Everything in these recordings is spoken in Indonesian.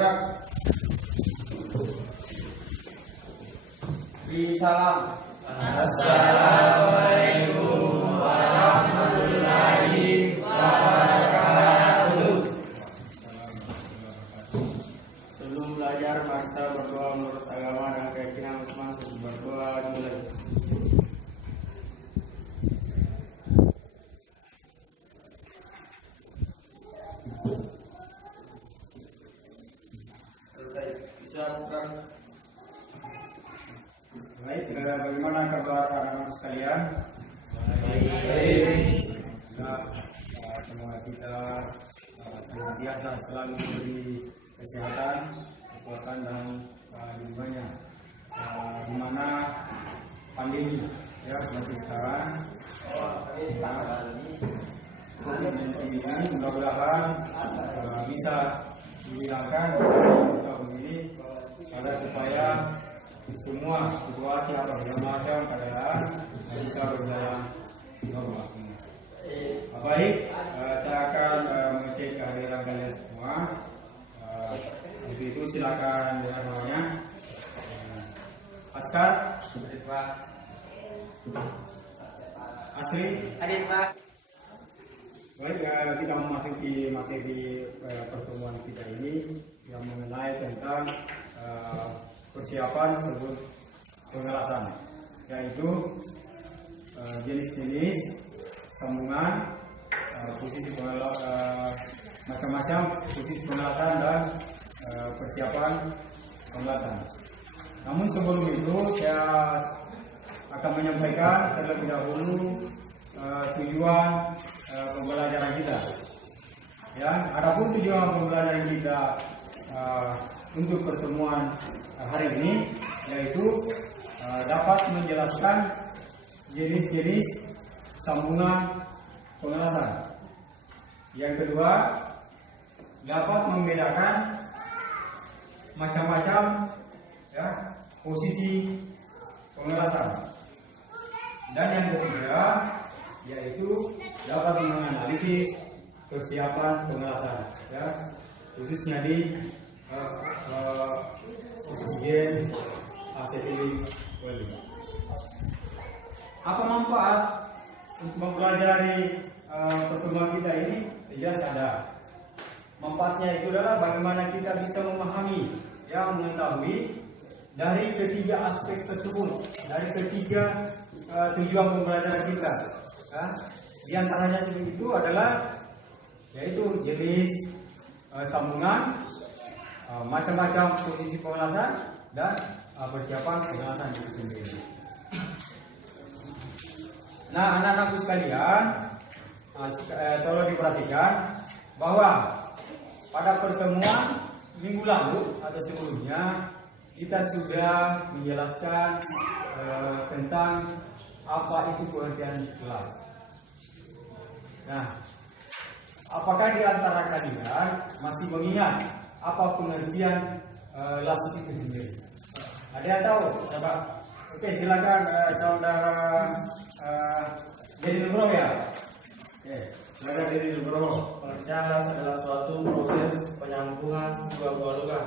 Gerak. Salam. Assalamualaikum warahmatullahi wabarakatuh. Sebelum belajar, mari kita berdoa menurut agama dan keyakinan masing-masing. Berdoa mulai. Baik, bagaimana kabar anak-anak sekalian? Baik. Semoga kita senantiasa selalu diberi kesehatan, kekuatan dan lingkungannya. Di mana pandemi ya masih sekarang. COVID-19 ini mudah-mudahan bisa dihilangkan di tahun ini pada supaya semua situasi atau segala macam keadaan bisa berjalan normal. Baik, saya akan mengecek kehadiran kalian semua. Untuk itu silakan dengan namanya. Askar, hadir Pak. Asri, hadir Pak. Baik, kita memasuki materi pertemuan kita ini yang mengenai tentang persiapan sebelum pengelasan, yaitu jenis-jenis sambungan, posisi macam-macam posisi pengelasan dan persiapan pengelasan. Namun sebelum itu saya akan menyampaikan terlebih dahulu tujuan pembelajaran kita. Ya, adapun tujuan pembelajaran kita untuk pertemuan hari ini yaitu dapat menjelaskan jenis-jenis sambungan pengelasan. Yang kedua, dapat membedakan macam-macam ya posisi pengelasan. Dan yang ketiga yaitu dapat menganalisis persiapan pengelasan ya, khususnya di oksigen, asetil, oli. Apa manfaat untuk mempelajari pertemuan kita ini? Jelas ada. Manfaatnya itu adalah bagaimana kita bisa memahami, ya, mengetahui dari ketiga aspek tersebut, dari ketiga tujuan pembelajaran kita. Ya. Di antaranya itu adalah yaitu jenis sambungan, macam-macam posisi pengelasan dan persiapan pengelasan itu sendiri. Nah, anak-anakku sekalian, tolong diperhatikan bahwa pada pertemuan minggu lalu atau sebelumnya kita sudah menjelaskan tentang apa itu pengertian kelas. Nah, apakah di antara kalian masih mengingat apa pengertian kelas itu sendiri? Ada yang tahu? Coba. Oke, silakan saudara Dedi Nugroho ya. Oke, silakan Dedi Nugroho. Pengertian kelas adalah suatu proses penyambungan dua buah logam.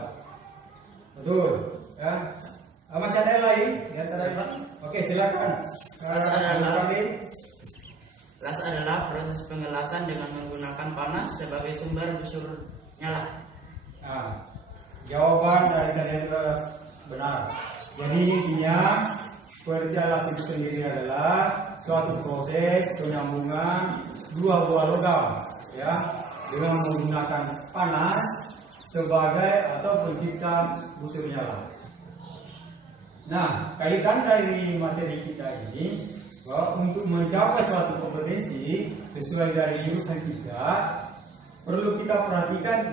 Betul, ya. Masih ada yang lain? Di antara ini? Oke, silakan. Kelas adalah proses pengelasan dengan menggunakan panas sebagai sumber busur nyala. Nah, jawaban dari kalian benar. Jadi intinya pengertian kelas itu sendiri adalah suatu proses penyambungan dua buah logam, ya, dengan menggunakan panas sebagai atau pencipta busur nyala. Nah, kaitan dari materi kita ini bahwa untuk mencapai suatu kompetensi sesuai dari jurusan kita perlu kita perhatikan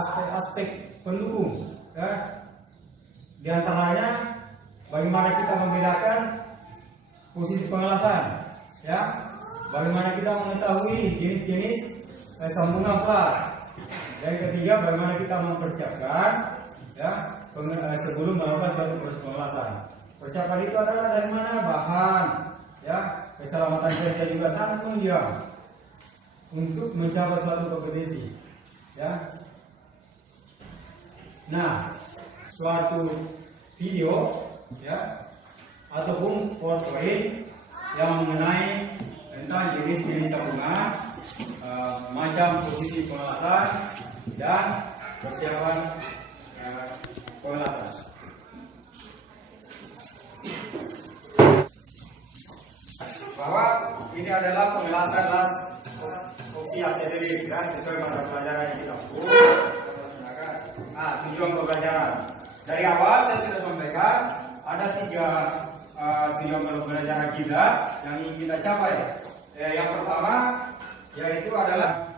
aspek-aspek pendukung. Ya. Di antaranya bagaimana kita membedakan posisi pengelasan, ya, bagaimana kita mengetahui jenis-jenis sambungan plat. Yang ketiga, bagaimana kita mempersiapkan, ya, sebelum melakukan suatu proses pengelasan. Persiapan itu adalah dari mana bahan, ya, keselamatan kerja juga sangat penting untuk mencapai suatu kompetensi, ya. Nah, suatu video ya ataupun PowerPoint yang mengenai tentang jenis-jenis sambungan, macam posisi pengelasan dan persiapan pengelasan. Bahwa ini adalah pengelasan las opsi aksesoris dan sesuai pada pelajaran yang kita tujuan pembelajaran. Dari awal saya sudah sampaikan ada tiga tujuan pembelajaran kita yang ingin kita capai. Yang pertama yaitu adalah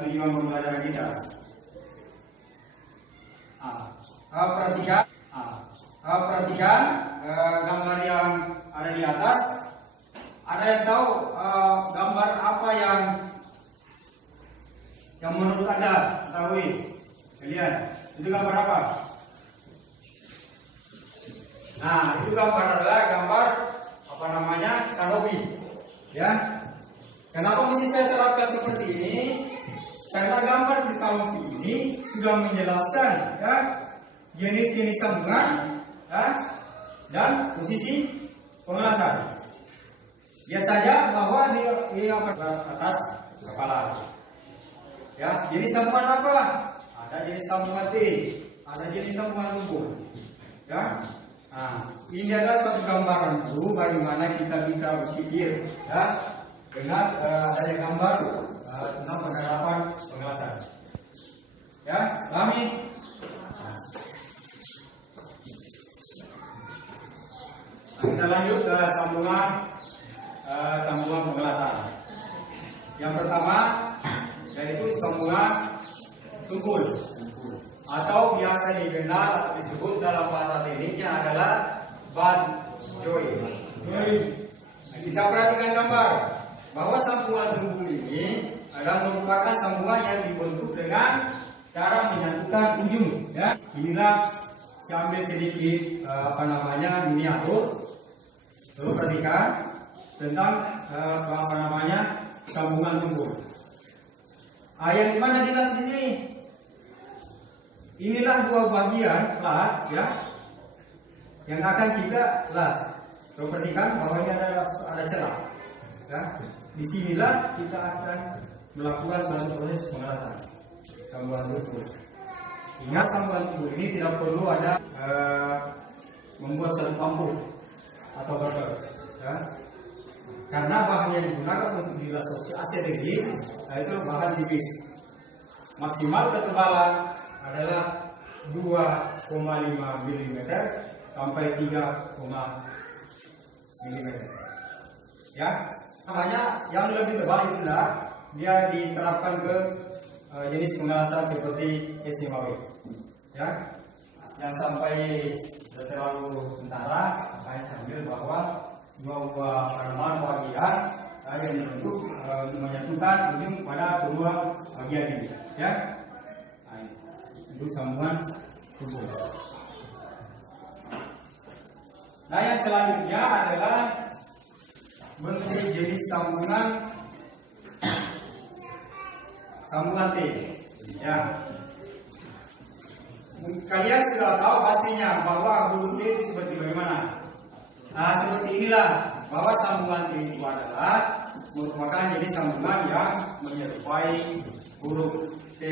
tujuan pembelajaran kita. Perhatikan gambar yang ada di atas. Ada yang tahu gambar apa yang menurut Anda ketahui? Kalian itu gambar apa? Nah, itu gambar adalah gambar kanopi. Ya. Kenapa mesti saya terapkan seperti ini? Karena gambar di kanopi ini sudah menjelaskan ya jenis-jenis sambungan ya, dan posisi pengelasan. Lihat saja bahwa di atas kepala. Ya, jenis sambungan apa? Ada jenis sambungan T, ada jenis sambungan tubuh. Ya. Nah, ini adalah suatu gambaran dulu bagaimana kita bisa berpikir ya dengan adanya gambar tentang penerapan pengelasan. Ya, kami kita lanjut ke sambungan pengelasan. Yang pertama yaitu sambungan tumpul atau biasa dikenal atau disebut dalam bahasa tekniknya adalah band joint. Kita perhatikan gambar bahwa sambungan tumpul ini adalah merupakan sambungan yang dibentuk dengan cara menyatukan ujung. Ya, inilah saya ambil sedikit miniatur. Lalu perhatikan tentang sambungan tumpul. Yang dimana jelas di sini? Inilah dua bagian las ya yang akan kita las. Lalu perhatikan bahwa ini ada celah. Ya. Disinilah kita akan melakukan suatu proses pengelasan sambungan tumpul. Ingat, sambungan tumpul ini tidak perlu ada membuat satu pampu atau barber. Ya. Karena bahan yang digunakan untuk dilas asetik itu bahan tipis. Maksimal ketebalan adalah 2,5 mm sampai 3, mm. Ya, makanya yang lebih tebal itulah dia diterapkan ke jenis pengelasan seperti S5W. Ya, yang sampai terlalu tentara, saya ambil bahwa dua bagian yang dibentuk menyatukan ujung pada kedua bagian ini. Ya, itu sambungan tumpul. Nah, yang selanjutnya adalah bentuk jenis sambungan T. Ya, kalian sudah tahu pastinya bahwa huruf T itu seperti bagaimana. Nah, seperti inilah bahwa sambungan T itu adalah merupakan jenis sambungan yang menyerupai huruf T.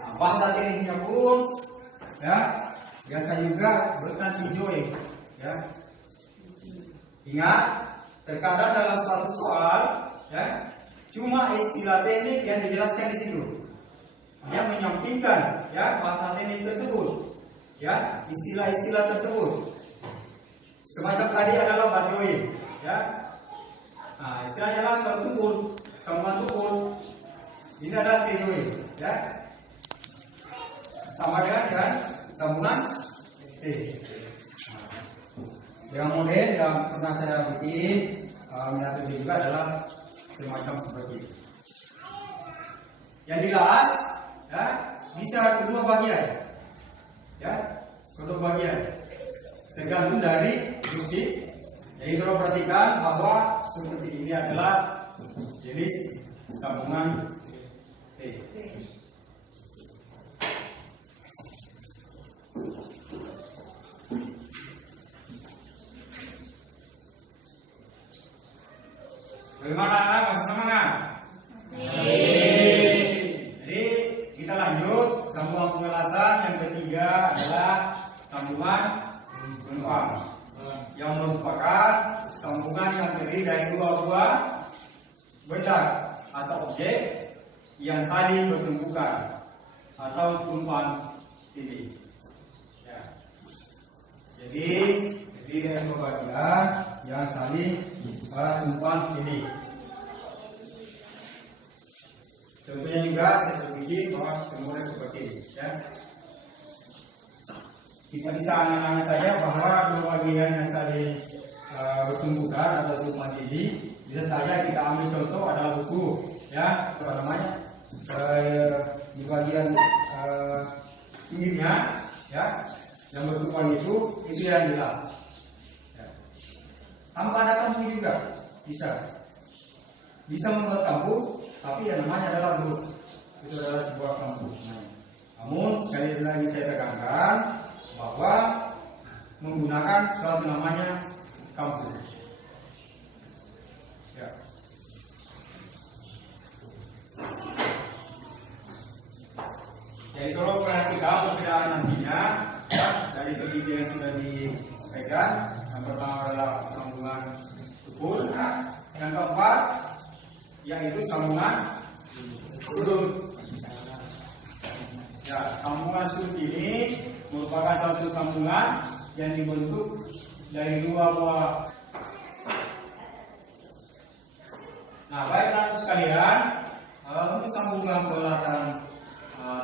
Nah, bahasa teknisnya pun ya biasa juga berarti join. Ya, ingat, terkadang dalam suatu soal ya cuma istilah teknik yang dijelaskan di situ. Yang menyampingkan ya bahasa teknik tersebut, ya istilah-istilah tersebut. Semacam tadi adalah badoi, ya. Nah, istilahnya adalah tertumpul, sambungan tumpul. Ini adalah teori, ya. Sama dengan sambungan T. Yang model yang pernah saya bikin miniatur juga adalah semacam seperti itu. Yang dilas, ya, bisa kedua bagian, ya, kedua bagian. Tergantung dari fungsi. Jadi kalau perhatikan bahwa seperti ini adalah jenis sambungan T. Bagaimana anak? Masih semangat? Jadi kita lanjut sambungan pengelasan. Yang ketiga adalah sambungan penumpang, yang merupakan sambungan yang terdiri dari dua buah benda atau objek yang saling bertumpukan atau tumpuan ini. Ya. Jadi dari dua bagian yang saling tumpuan ini. Contohnya juga saya bikin bahwa semuanya seperti ini. Ya. Kita bisa angan-angan saja bahwa dua bagian yang saling bertumbukan atau tumpuan ini bisa saja kita ambil contoh adalah buku, ya, apa namanya, di bagian pinggirnya, ya, yang bertumpuan itu yang jelas. Ya. Tanpa ada tampu juga bisa membuat tampu, tapi yang namanya adalah huruf. Itu adalah sebuah tampu. Namun sekali lagi saya tekankan bahwa menggunakan suatu namanya tampu. Ya. Jadi kalau perhatikan perbedaan nantinya, ya, dari kondisi yang sudah dipegang, yang pertama adalah sambungan tukul, ya. Yang keempat yaitu sambungan sudut. Ya, sambungan sudut ini merupakan suatu sambungan yang dibentuk dari dua buah. Nah, baik anak sekalian, untuk sambungan pengelasan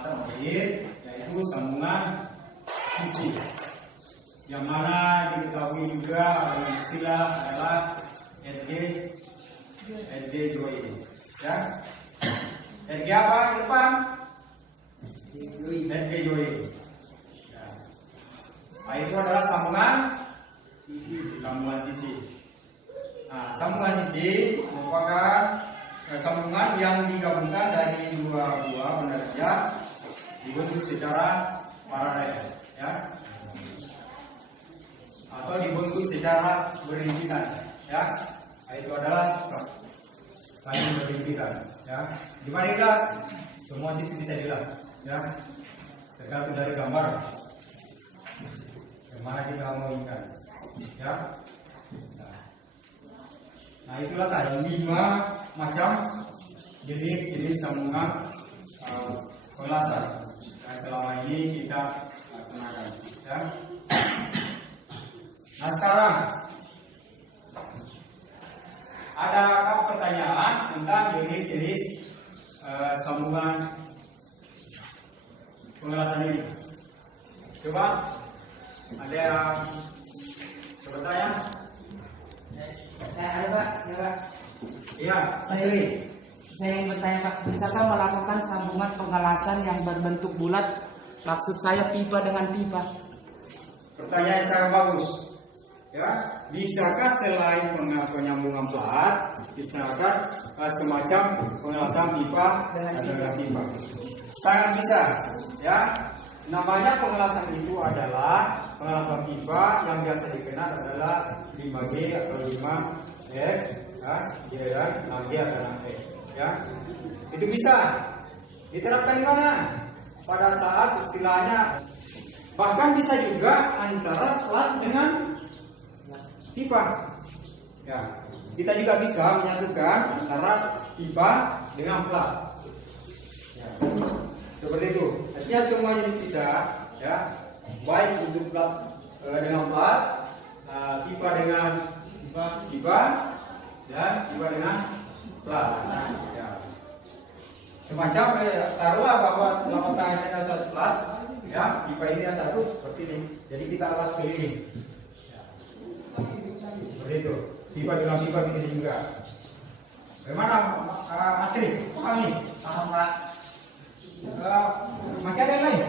terakhir yaitu sambungan sisi, yang mana diketahui juga oleh istilah adalah edge join. Ya, edge apa di depan? Edge join. Nah, itu adalah sambungan sisi. Nah, sambungan sisi merupakan sambungan yang digabungkan dari dua buah benda kerja dibentuk secara paralel, ya, atau dibentuk secara berhimpitan, ya. Itu adalah saling berhimpitan, ya. Di mana jelas? Semua sisi bisa jelas, ya. Tergantung dari gambar yang mana kita mau ingat, ya. Nah, itulah tadi 5 macam jenis sambungan pengelasan yang selama ini kita laksanakan. Ya. Nah, sekarang adakah pertanyaan tentang jenis-jenis sambungan pengelasan ini? Coba ada yang bertanya? Saya ada Pak, ya Pak. Iya, Saya ingin bertanya Pak, bisakah melakukan sambungan pengelasan yang berbentuk bulat? Maksud saya pipa dengan pipa. pertanyaan yang sangat bagus. Ya, bisakah selain penyambungan plat, bisakah semacam pengelasan pipa dengan pipa? Sangat bisa. Ya, namanya pengelasan itu adalah pengelasan pipa yang biasa dikenal adalah 5G atau 5F, ya, 6G atau 6F. Ya, itu bisa diterapkan di mana? Pada saat istilahnya, bahkan bisa juga antara plat dengan pipa. Ya, kita juga bisa menyatukan antara pipa dengan plat. Ya, seperti itu. Artinya semua jenis bisa, ya, baik untuk plat dengan plat, pipa dengan pipa, dan pipa dengan plat. Ya. Semacam taruhlah bahwa telapak tangannya ada satu plat, ya, pipa ini ada satu seperti ini. Jadi kita alas keliling. Seperti itu. Pipa dengan pipa begini juga. Bagaimana Asri? Paham nih? Paham Pak. Masih ada yang lain?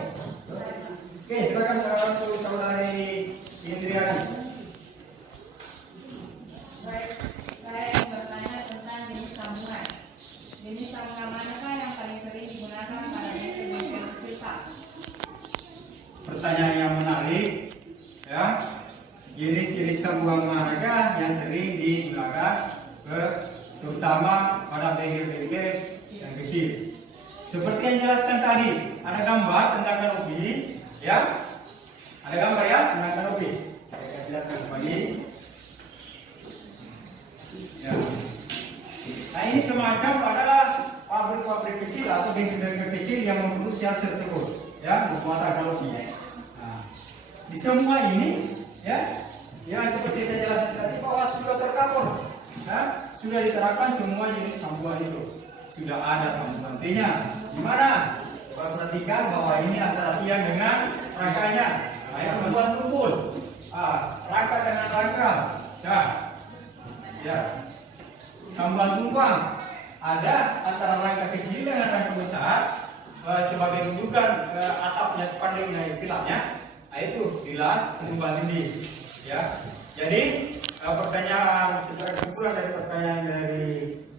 Oke, silakan untuk saudari Indriani. Baik, saya ingin bertanya tentang jenis sambungan. Jenis sambungan manakah yang paling sering sambungan olahraga yang sering digunakan terutama pada bengkel-bengkel yang kecil. Seperti yang jelaskan tadi, ada gambar tentang kanopi, ya. Ada gambar ya tentang kanopi. Saya jelaskan kembali. Ya. Nah ini semacam adalah pabrik-pabrik kecil atau bengkel-bengkel kecil yang memproduksi hal tersebut, ya, pembuatan kanopi. Nah, di semua ini, ya, yang seperti saya jelaskan tadi bahwa sudah tercover, ya, sudah diterapkan semua jenis sambungan itu, sudah ada sambungannya. Di mana? Perhatikan bahwa ini antara tiang dengan rangkanya. Nah, itu membuat tumpul. Rangka dengan rangka. Ya. Sambungan tumpang ada antara rangka kecil dengan rangka besar sebagai rujukan ke atapnya spanduknya istilahnya. Nah, itu jelas tumpang ini. Ya. Jadi pertanyaan secara kesimpulan dari pertanyaan dari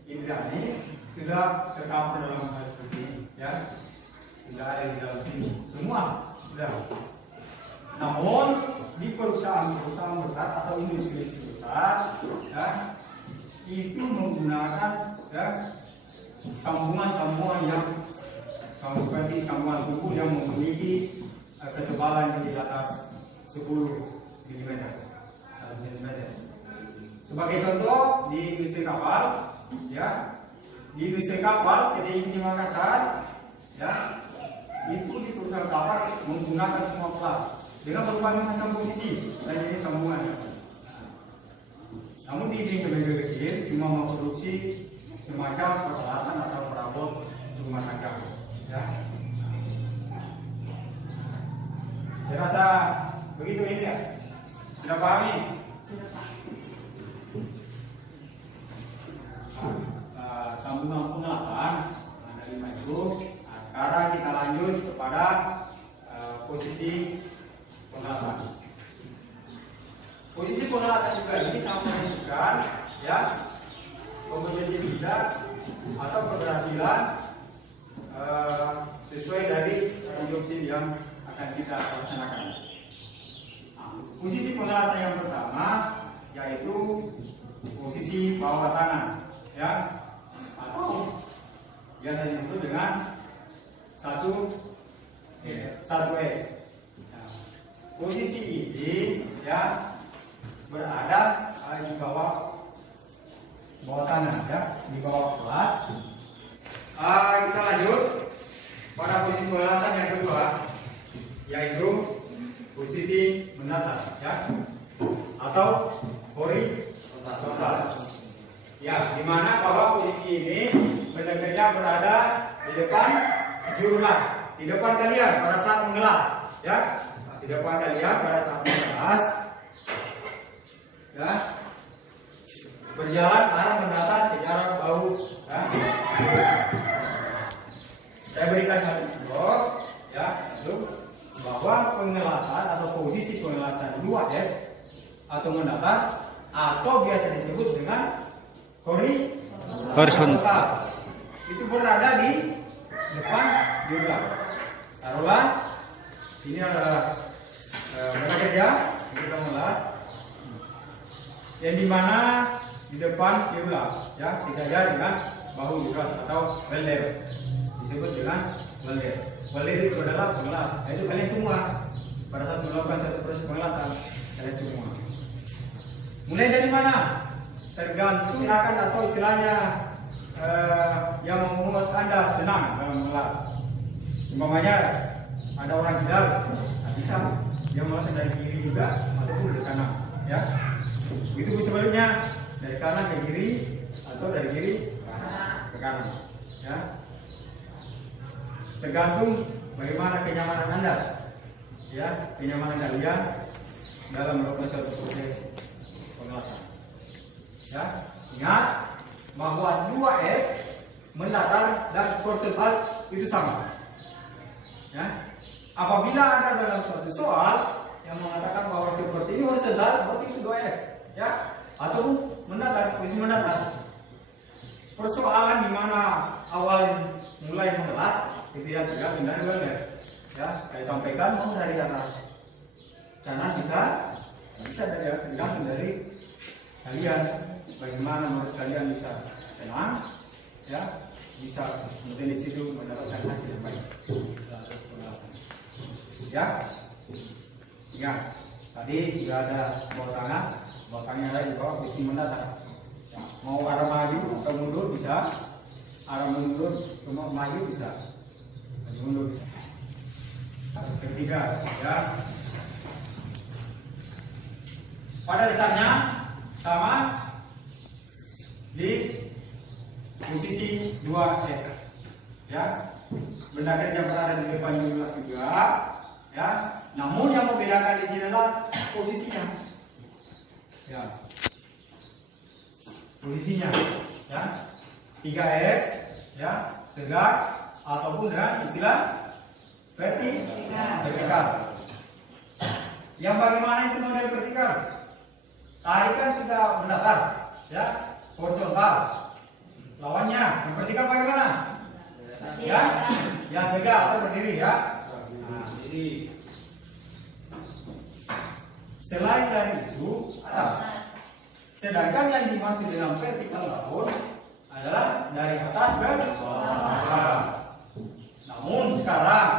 Ibrani sudah tercover dalam hal seperti ini, ya. Sudah ada di dalam sini semua sudah. Namun di perusahaan-perusahaan besar atau industri besar, ya, itu menggunakan, ya, sambungan-sambungan yang seperti sambungan tubuh yang memiliki ketebalan di atas 10 mm. Sebagai contoh di industri kapal, ya, di industri kapal PT Inti Makassar, ya, itu di perusahaan kapal menggunakan semua plat dengan berbagai macam posisi dan jenis sambungan. Namun di bengkel kecil cuma memproduksi semacam peralatan atau perabot rumah tangga, ya. Saya rasa begitu ini ya. Sudah pahami? Sambungan pengelasan ada 5 itu. Sekarang kita lanjut kepada posisi pengelasan. Posisi pengelasan juga ini sama menunjukkan, ya, kompetensi kita atau keberhasilan sesuai dari objektif yang akan kita laksanakan. Posisi pengelasan yang pertama yaitu posisi bawah tangan, ya, atau biasa disebut dengan 1E. Posisi ini, ya, berada di bawah tangan, ya, di bawah plat. Kita lanjut pada posisi pengelasan yang kedua, yaitu posisi mendatar, ya, atau horizontal. Ya, di mana bahwa posisi ini benar-benar berada di depan juru las, di depan kalian pada saat mengelas, ya, di depan kalian pada saat mengelas, ya, berjalan arah mendatar secara bahu, ya. Saya berikan satu contoh, ya, itu bahwa pengelasan atau posisi pengelasan 2F atau mendatar atau biasa disebut dengan horizontal itu berada di depan juru. Taruhlah ini adalah bekerja kita mengelas yang dimana di depan juru, ya, dijajar dengan bahu juru atau welder, disebut dengan welder. Welder itu adalah pengelas. Itu kalian semua pada saat melakukan satu proses pengelasan, kalian semua. Mulai dari mana? Tergantung akan atau istilahnya yang membuat Anda senang dalam mengelas. Umpamanya ada orang gila, bisa dia melakukan dari kiri juga ataupun dari kanan, ya. Begitu sebaliknya dari kanan ke kiri atau dari kiri ke kanan, ya. Tergantung bagaimana kenyamanan Anda, ya, kenyamanan kalian dalam melakukan suatu proses pengelasan. Ya, ingat bahwa 2F mendatar dan horizontal itu sama. Ya, apabila Anda dalam suatu soal yang mengatakan bahwa seperti ini horizontal, berarti itu 2F, ya, atau mendatar, itu mendatar. Persoalan di mana awal mulai mengelas itu yang tidak benar welder, ya, saya sampaikan mau dari atas kanan bisa Bisa ya, tergantung dari kalian. Bagaimana menurut kalian bisa tenang, ya, bisa di situ mendapatkan hasil yang baik. Ya, ingat tadi sudah ada bawah tangan, belakangnya ada di bawah bukti mendatar. Ya, mau arah maju atau mundur bisa, arah mundur atau maju bisa, mundur bisa. Ketiga, ya. Pada dasarnya sama di posisi 2 ya. Benda kerja berada di depan juga, ya. Namun yang membedakan di sini adalah posisinya, ya. Posisinya, ya. 3F, ya, tegak ataupun dengan istilah vertikal. Yang bagaimana itu model vertikal? Tarikan sudah mendatar, ya, horizontal. Lawannya, yang vertikal bagaimana? Ya, yang tegak atau berdiri, ya. Nah, jadi selain dari itu atas. Sedangkan yang dimaksud dalam vertikal laut adalah dari atas ke bawah. Namun sekarang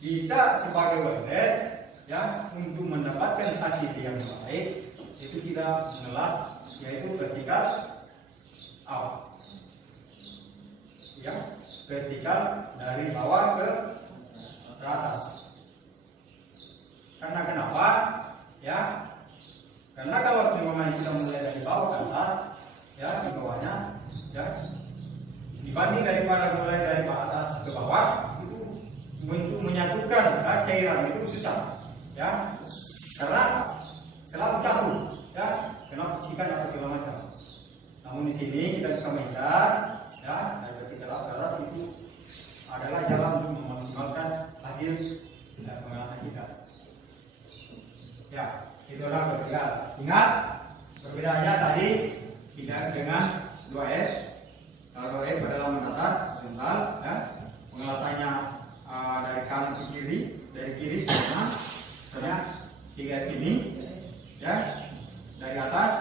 kita sebagai walet, ya, untuk mendapatkan hasil yang baik itu kita mengelas, yaitu vertikal out, ya, vertikal dari bawah ke atas. Karena kenapa? Ya, karena kalau memang kita mulai dari bawah ke atas, ya, di bawahnya, ya, dibanding daripada mulai dari atas ke bawah, itu untuk menyatukan cairan itu susah, ya, karena selalu campur, ya, kena percikan apa segala macam. Namun di sini kita bisa melihat, ya, dari vertikal ke atas itu adalah jalan untuk memaksimalkan hasil pengalaman kita. Ya, itu adalah vertikal. Ingat perbedaannya tadi tidak dengan 2F. Kalau 2F adalah mendatar horizontal, ya, pengelasannya dari kanan ke kiri, dari kiri ke kanan, misalnya 3F ini, ya, dari atas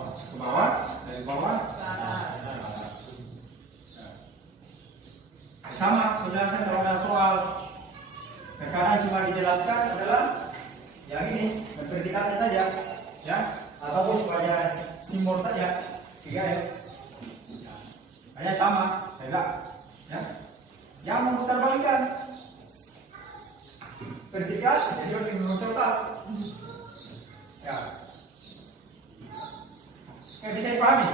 ke bawah, dari bawah ke atas. Sama penjelasan kalau ada soal terkadang cuma dijelaskan adalah yang ini, vertikalnya saja, ya, ataupun sebagai simbol saja, 3F. Hanya sama, tegak, ya. Yang memutarbalikkan vertikal, jadi lebih horizontal, ya. Oke, bisa dipahami?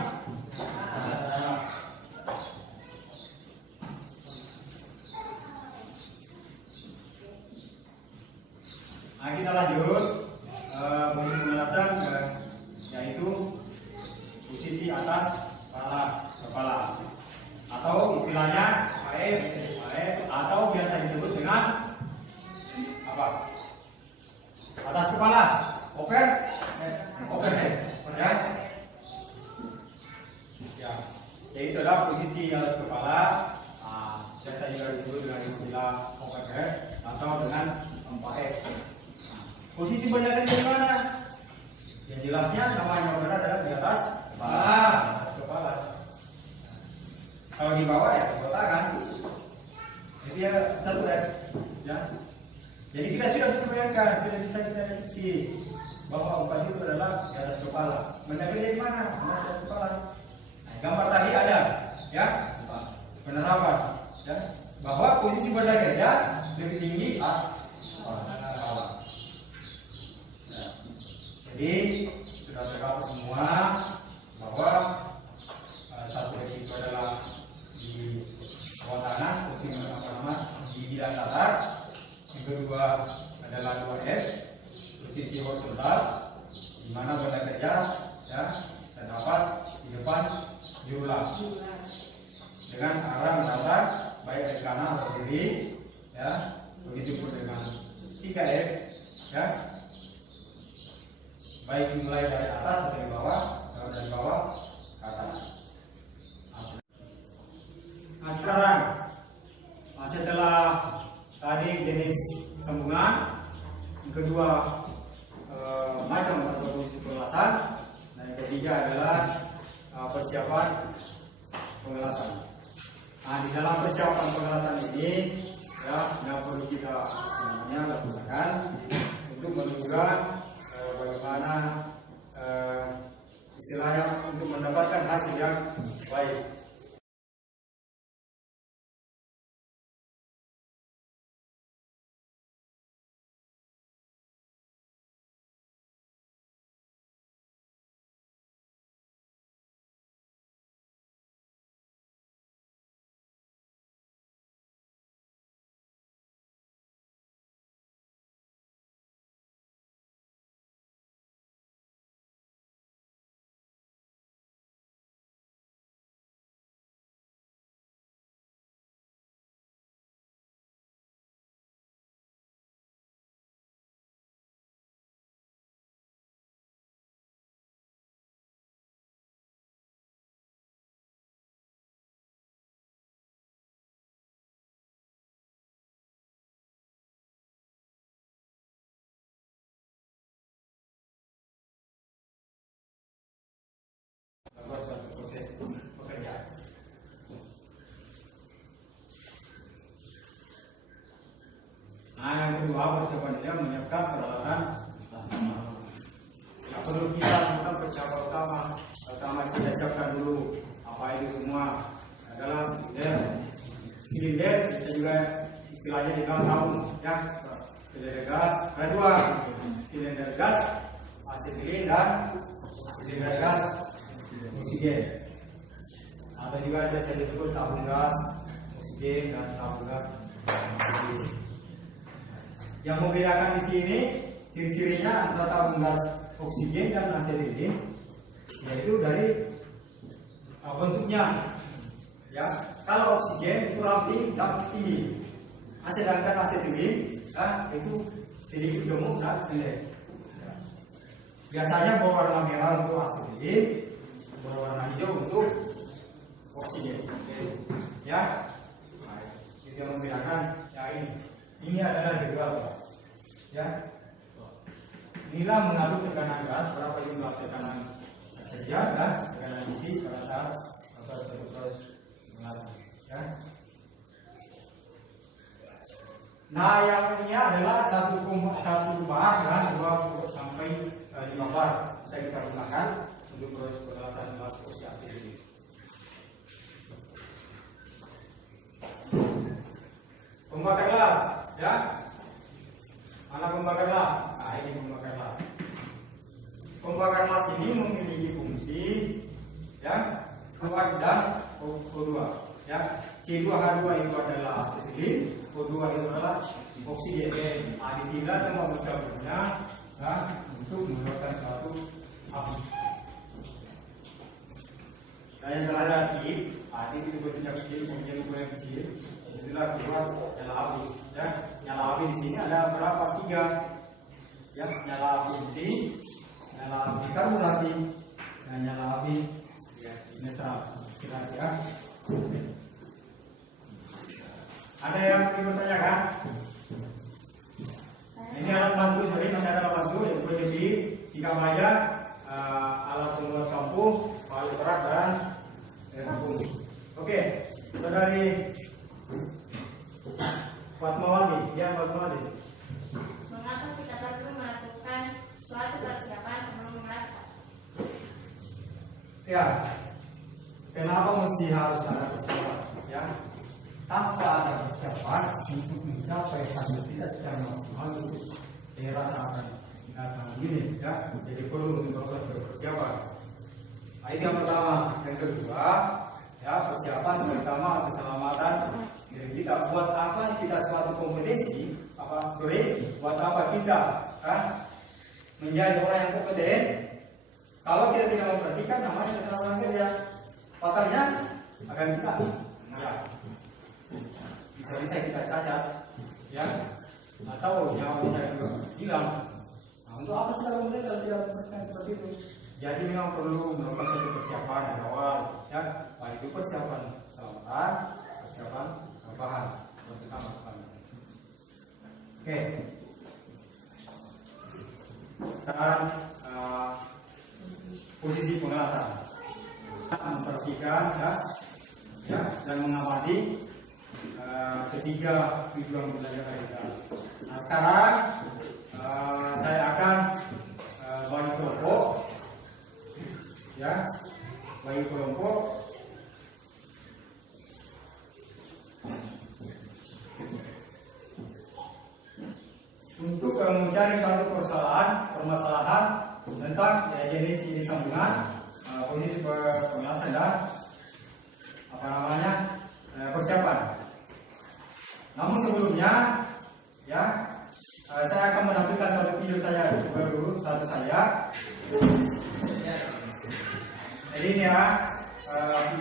Nah, kita lanjut penjelasan yaitu posisi atas kepala atau istilahnya atau biasa disebut dengan apa? Atas kepala, overhead, ya. Ya, yaitu adalah posisi atas kepala. Biasa juga disebut dengan istilah overhead atau dengan 4F. Posisi benar di mana? Yang jelasnya nama yang benar adalah di atas kepala. Atas kepala. Kalau di bawah ya di tangan. Jadi ya satu ya. Jadi kita sudah bisa bayangkan, sudah bisa kita isi bahwa 4 itu adalah di atas kepala. Benar di mana? Di atas kepala. Nah, gambar tadi ada, ya, penerapan, ya, bahwa posisi benar gajah lebih tinggi atas kepala. Jadi sudah terdapat semua bahwa satu itu adalah di bawah tanah, posisi di bidang datar. Yang kedua adalah 2F, posisi horizontal, di mana benda kerja, ya, terdapat di depan diulang dengan arah mendatar baik dari kanan atau kiri, ya, begitu pun dengan 3F, ya. Baik dimulai dari atas atau dari bawah, atau dari bawah ke atas. Nah sekarang, setelah tadi jenis sambungan, yang kedua macam produksi pengelasan. Nah, yang ketiga adalah persiapan pengelasan. Nah, di dalam persiapan pengelasan ini ya, yang perlu kita lakukan untuk menunjukkan bagaimana istilahnya untuk mendapatkan hasil yang baik. Proses pekerjaan. Nah, yang kedua persiapannya menyiapkan peralatan. Yang perlu kita lakukan persiapan pertama kita siapkan dulu apa itu semua adalah silinder kita juga istilahnya di dalam tahun ya, silinder gas, ada dua silinder gas, asetilin dan silinder gas oksigen. Atau juga ada saya disebut tabung gas oksigen dan tabung gas oksigen. Yang membedakan di sini ciri-cirinya antara tabung gas oksigen dan asetilin yaitu dari bentuknya. Ya, kalau oksigen itu ramping dan tinggi, sedangkan asetilin itu sedikit gemuk dan pendek. Biasanya berwarna merah untuk asetilin, berwarna hijau untuk oksigen. Ya, itu yang membedakan. Ya, ini adalah jadwal. Ya, inilah mengatur tekanan gas, berapa jumlah tekanan kerja dan tekanan isi pada saat proses pengelasan. Ya. Nah, yang ini adalah satu bar dan 2 sampai 5 bar bisa kita gunakan untuk proses pengelasan gas oksigen ini. Pembakar las, ya. Mana pembakar las? Nah, ini pembakar las. Pembakar las ini memiliki fungsi, ya, kuat dan O2, ya. C2H2 itu adalah asetilin, O2 itu adalah oksigen. Nah, di sini semua bercampurnya, ya, untuk mengeluarkan suatu api. Dan yang terakhir api itu bentuknya kecil, kemudian ukuran kecil. Itulah keluar nyala api. Ya, nyala api di sini ada berapa? 3. Ya, nyala api inti, nyala api karbonasi, dan nyala api netral. Ya. Ada yang ingin bertanyakan? Ini alat bantu, jadi masih ada alat bantu yang boleh di Sikamaya, alat pembuat kampung, palu berat dan kampung. Oke, saudari Fatmawati, ya Fatmawati. Mengapa kita perlu melakukan suatu persiapan sebelum mengelasan? Ya, kenapa mesti harus ada persiapan? Ya, tanpa ada persiapan untuk mencapai hasil kita secara maksimal untuk era akan datang ini, ya. Jadi perlu untuk persiapan. Nah, itu yang pertama. Yang kedua, ya persiapan pertama keselamatan diri kita. Buat apa kita suatu kompetensi? Buat apa kita menjadi orang yang kompeten? Kalau kita tidak memperhatikan namanya keselamatan kerja, fatalnya akan kita. Ya. Bisa-bisa kita cacat, ya, atau nyawa kita juga hilang. Nah, untuk apa kita kemudian kalau tidak memperhatikan seperti itu? Jadi memang perlu melakukan satu persiapan dari awal, ya, baik itu persiapan keselamatan, persiapan bahan, pertama. Oke. sekarang posisi pengelasan. Memperhatikan dan mengamati ketiga tujuan belajar kita. Nah, sekarang saya akan bagi kelompok, bagi kelompok. Untuk mencari satu permasalahan tentang jenis ini sambungan, posisi pengelasan dan persiapan. Namun sebelumnya, saya akan menampilkan satu video saya dulu, Jadi ini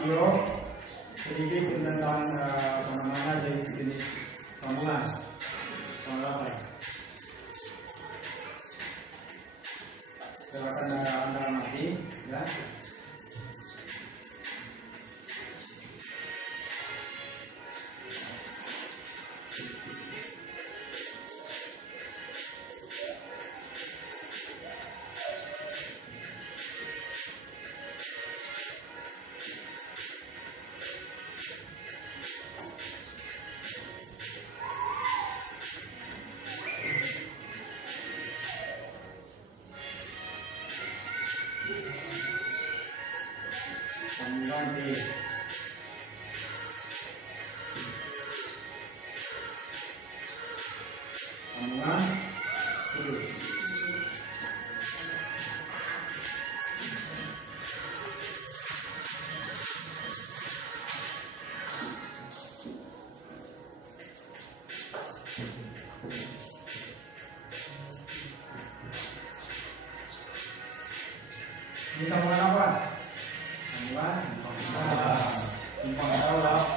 video sedikit tentang jenis sambungan. Silakan Anda amati, Sambungan B. Sambungan C. Ini sambungan apa? Timpang taulah.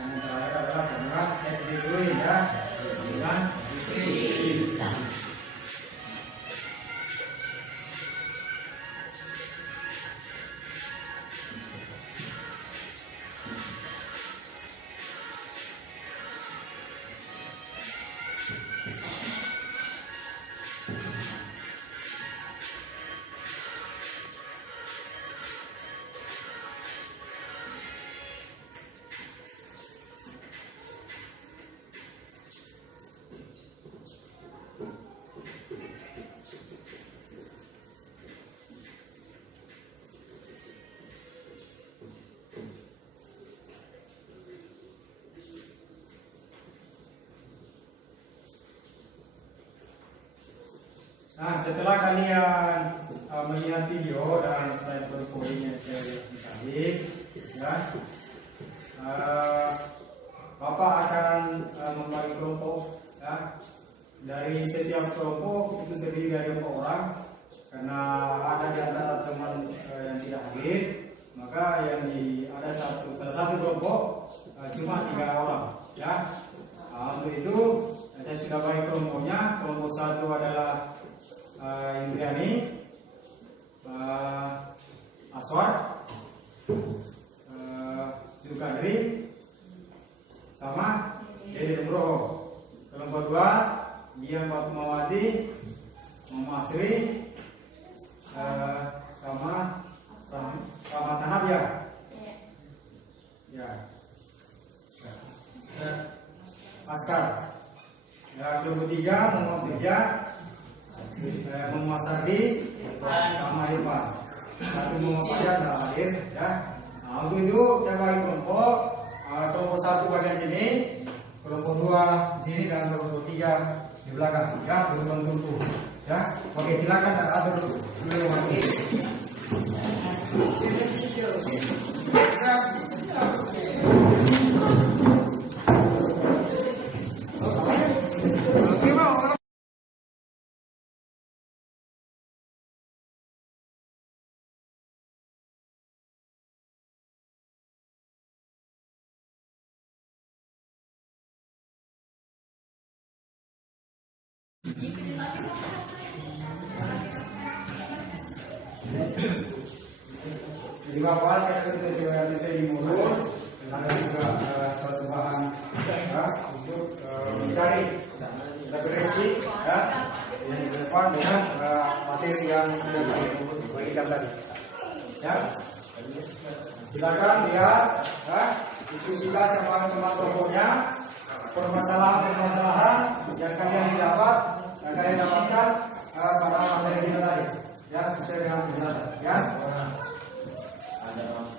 Yang terakhir adalah sambungan FDW dengan Nah, setelah kalian melihat video dan slide PowerPoint yang saya lihat tadi, Bapak akan membagi kelompok. Dari setiap kelompok itu terdiri dari 4 orang, karena ada di antara teman yang tidak hadir, maka ada salah satu kelompok cuma 3 orang. Untuk itu saya sudah bagi kelompoknya. Kelompok 1 adalah Indriani, Aswar, Zulkadri, sama Dede Nugroho. Kelompok 2 Dian Fatmawati, Mama Asri, sama Rahmat Tanab Askar. Kelompok 3 Muhammad Tirja, Muhammad Sardi, sama Irfan. Satu Muhammad Fajar tidak hadir. Untuk itu saya bagi kelompok. Kelompok 1 bagian sini, kelompok 2 di sini, dan kelompok 3 di belakang. Berbentuk. Oke, silakan atur dulu. Jadi bawah kita di mulut, ada juga suatu bahan untuk mencari referensi yang depan dengan materi yang diberikan tadi. Ya, silakan lihat, diskusikan sama teman kelompoknya permasalahan yang kalian dapatkan pada materi kita tadi. Ya, sesuai dengan penjelasan. Ya. Ada lampu.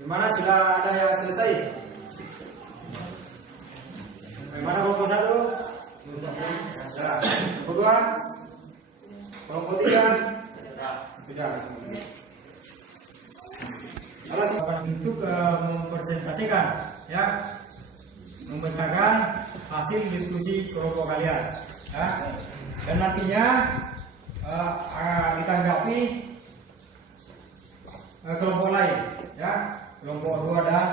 Gimana, sudah ada yang selesai? Bagaimana kelompok 1? Sudah. Kelompok 2? Kelompok 3? Sudah. Untuk mempresentasikan, ya, memberikan hasil diskusi kelompok kalian, ya, dan nantinya ditanggapi kelompok lain, ya, kelompok 2 dan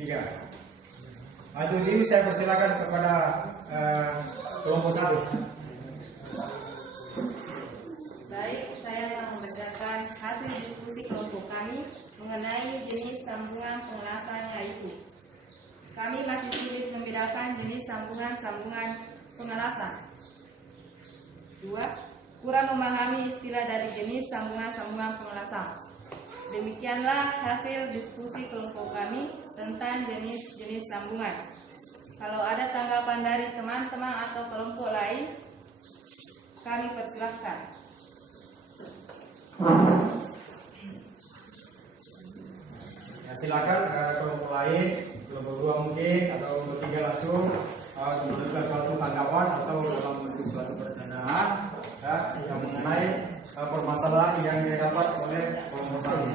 3. Itu dulu saya persilakan kepada kelompok 1. Baik, saya akan membacakan hasil diskusi kelompok kami mengenai jenis sambungan pengelasan yaitu kami masih sulit membedakan jenis sambungan-sambungan pengelasan. 2. Kurang memahami istilah dari jenis sambungan-sambungan pengelasan. Demikianlah hasil diskusi kelompok kami tentang jenis-jenis sambungan. Kalau ada tanggapan dari teman-teman atau kelompok lain, kami persilahkan. Ya, silakan kelompok lain, kelompok 2 mungkin, atau kelompok 3 langsung memberikan suatu tanggapan atau dalam bentuk suatu pertanyaan, ya, yang mengenai permasalahan yang didapat oleh kelompok 1.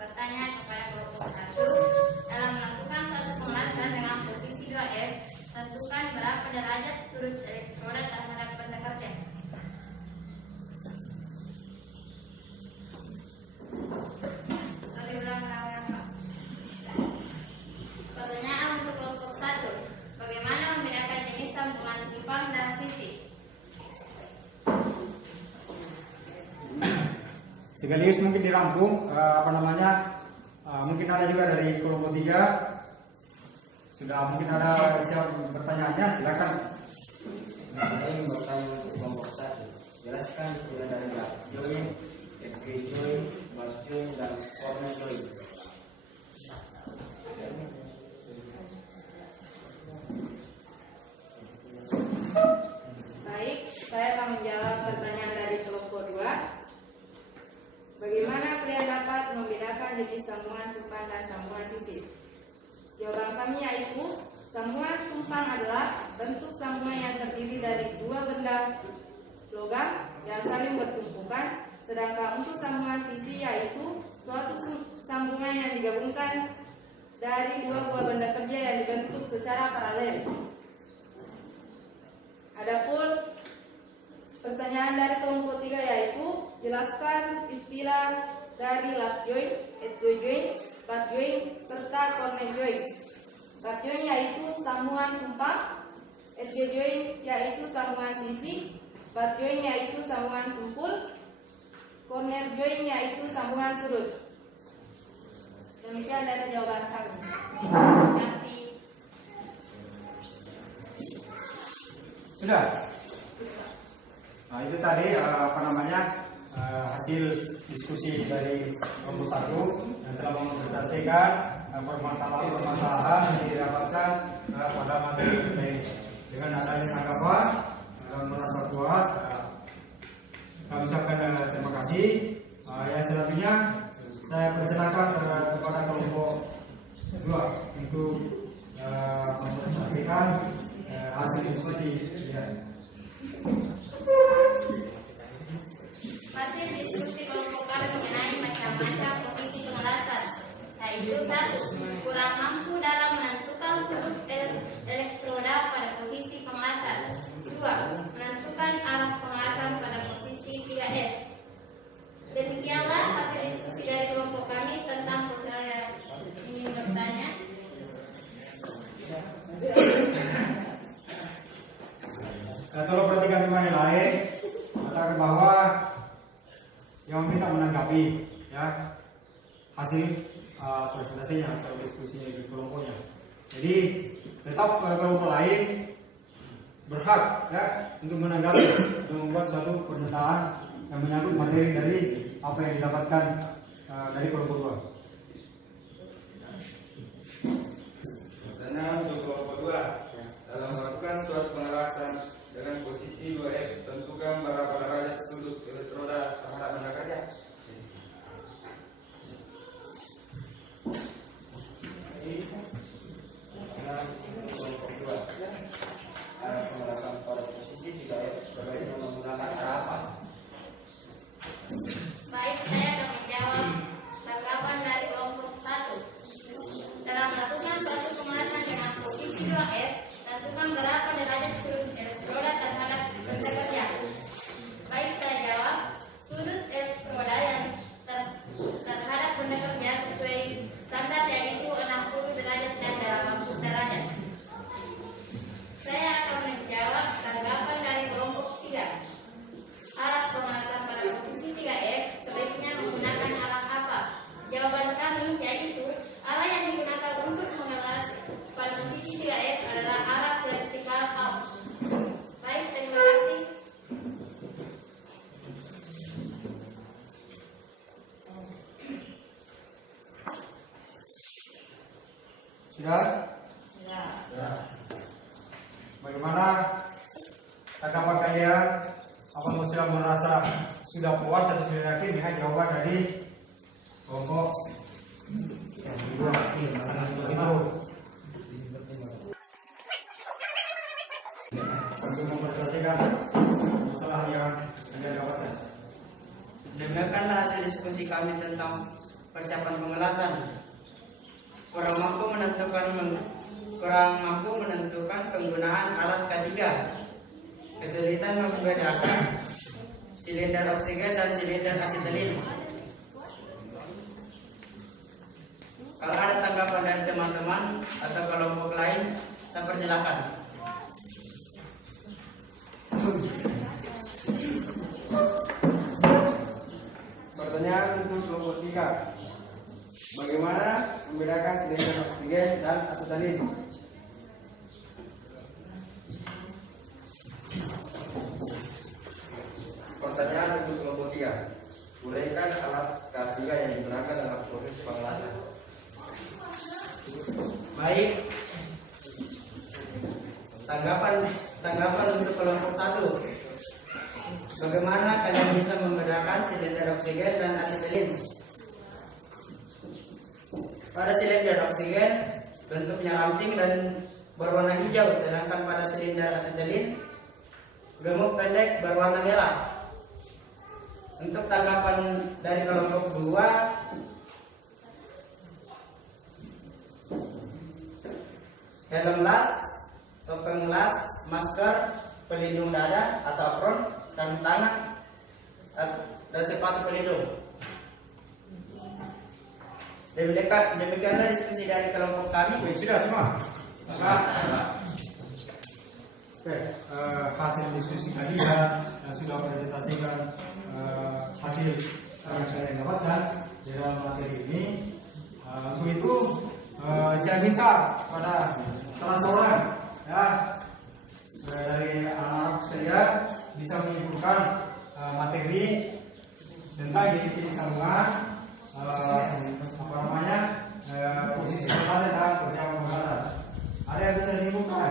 Bertanya kepada kelompok 1, dalam melakukan satu pengelasan dengan posisi 2S, tentukan berapa derajat sudut elektroda terhadap benda kerja. Pertanyaan untuk kelompok 1, bagaimana membedakan jenis sambungan simpang dan sisi? Sekaligus mungkin dirangkum, mungkin ada juga dari kelompok 3. Sudah mungkin ada siap bertanya-nya, silakan. Saya ingin bertanya untuk kelompok 1. Jelaskan istilah dari lap join, FG join, butt join, dan corner join. Baik, saya akan menjawab pertanyaan dari kelompok 2. Bagaimana kalian dapat membedakan jenis sambungan tumpang dan sambungan titis? Jawaban kami yaitu sambungan tumpang adalah bentuk sambungan yang terdiri dari dua benda logam yang saling bertumpukan, sedangkan untuk sambungan titis yaitu suatu sambungan yang digabungkan dari dua buah benda kerja yang dibentuk secara paralel. Adapun pertanyaan dari kelompok 3 yaitu jelaskan istilah dari lap joint, edge joint, butt joint, serta corner joint. Lap joint yaitu sambungan tumpang, edge joint yaitu sambungan sisi, butt joint yaitu sambungan tumpul, corner joint yaitu sambungan sudut. Demikian dari jawaban kami. Terima kasih. Sudah. Nah itu tadi hasil diskusi dari kelompok 1 yang telah mempresentasikan permasalahan yang didapatkan pada materi ini. Dengan adanya tanggapan merasa puas, kami ucapkan terima kasih. Yang selanjutnya saya persilakan kepada kelompok 2 untuk mempresentasikan hasil diskusi. Hasil diskusi kelompok kami mengenai macam-macam posisi pengelasan, yaitu 1. Kurang mampu dalam menentukan sudut elektroda pada posisi pengelasan. 2. Menentukan arah pengelasan pada posisi 3F. Demikianlah hasil diskusi dari kelompok kami tentang saya ingin bertanya. Tolong perhatikan teman yang lain, katakan bahwa yang minta menanggapi ya hasil presentasinya atau diskusinya di kelompoknya. Jadi tetap kelompok lain berhak ya untuk menanggapi dan membuat suatu pernyataan yang menyangkut materi dari apa yang didapatkan dari kelompok 2. Pertanyaan untuk kelompok 2. Dalam melakukan suatu pengelasan dengan posisi 2F, tentukan berapa derajat sudut elektroda terhadap benda kerja. Kelompok 2. Pengelasan pada posisi 3F sebaiknya menggunakan arah apa? Baik, saya akan menjawab tanggapan dari kelompok 1. Dalam melakukan suatu pengelasan dengan posisi 2F, tentukan berapa derajat sudut elektroda terhadap benda kerja. Baik, saya jawab, sudut elektroda yang terhadap benda kerja sesuai standar yaitu 60 derajat dan 80 derajat. Saya akan menjawab tanggapan dari kelompok 3. Arah pengelasan pada posisi 3F sebaiknya menggunakan arah apa? Jawaban kami yaitu arah yang digunakan untuk mengelas pada posisi 3F adalah arah vertikal out. Baik, terima kasih. Sudah? Ya. Bagaimana tanggapan kalian? Apakah sudah merasa sudah puas atau sudah yakin dengan jawaban dari kelompok yang kedua? Untuk memperselesaikan masalah yang Anda dapatkan. Demikianlah hasil diskusi kami tentang persiapan pengelasan. Kurang mampu menentukan penggunaan alat K3. Kesulitan membedakan silinder oksigen dan silinder asetilin. Kalau ada tanggapan dari teman-teman atau kelompok lain, saya persilakan. Pertanyaan untuk kelompok 3. Bagaimana membedakan silinder oksigen dan asetilin? Pertanyaan untuk kelompok 3. Uraikan alat K3 yang digunakan dalam proses pengelasan. Baik. Tanggapan untuk kelompok 1. Bagaimana kalian bisa membedakan silinder oksigen dan asetilin? Pada silinder oksigen bentuknya ramping dan berwarna hijau, sedangkan pada silinder asetilin gemuk pendek berwarna merah. Untuk tanggapan dari kelompok 2, helm las, topeng las, masker, pelindung dada atau apron, sarung tangan, dan sepatu pelindung. Demikianlah diskusi dari kelompok kami. Sudah semua? Oke, hasil diskusi tadi yang sudah presentasikan hasil yang saya dapatkan di dalam materi ini. Untuk itu saya minta pada salah seorang ya dari anak-anak sekalian bisa menyimpulkan menyebutkan materi tentang jenis sambungan, apa namanya, posisi pengalasan dan kerja pengalasan. Ada yang bisa disebutkan?